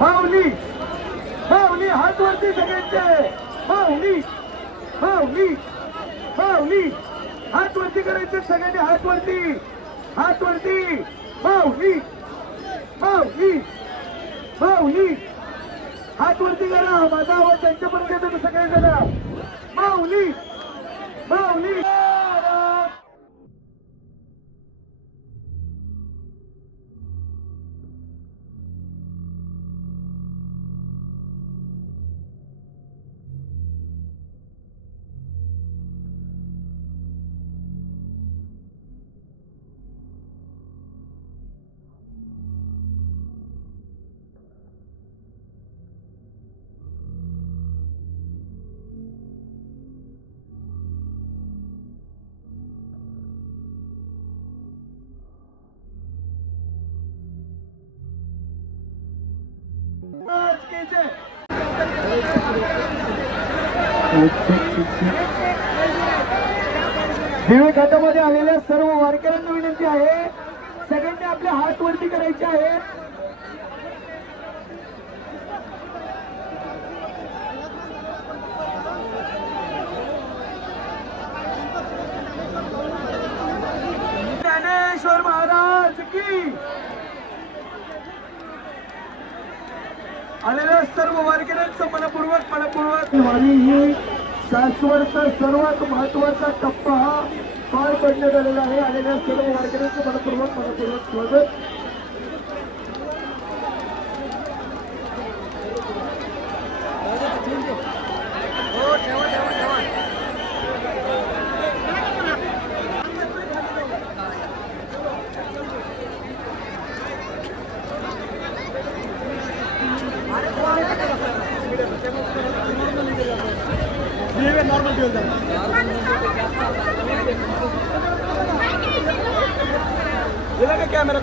माऊली माऊली हात वरती सगळ्यांचे माऊली माऊली माऊली हात वरती करायचे सगळ्यांनी हात वरती माऊली माऊली माऊली हात वरती करा माझा आवाज त्यांच्यापर्यंत येतो सगळे जरा माऊली माऊली दिवे घाटामध्ये आलेल्या सर्व वारकऱ्यांना विनंती आहे सगळ्यांनी आपले हात वरती करायचे आहे ज्ञानेश्वर महाराज की आलेल्या सर्व वारकऱ्यांचं मनपूर्वक वारी ही शाश्वतचा सर्वात महत्वाचा टप्पा हा पार पडण्यात आलेला आहे आलेल्या सर्व वारकऱ्यांचं मनपूर्वक स्वागत नॉर्मल कॅमेरा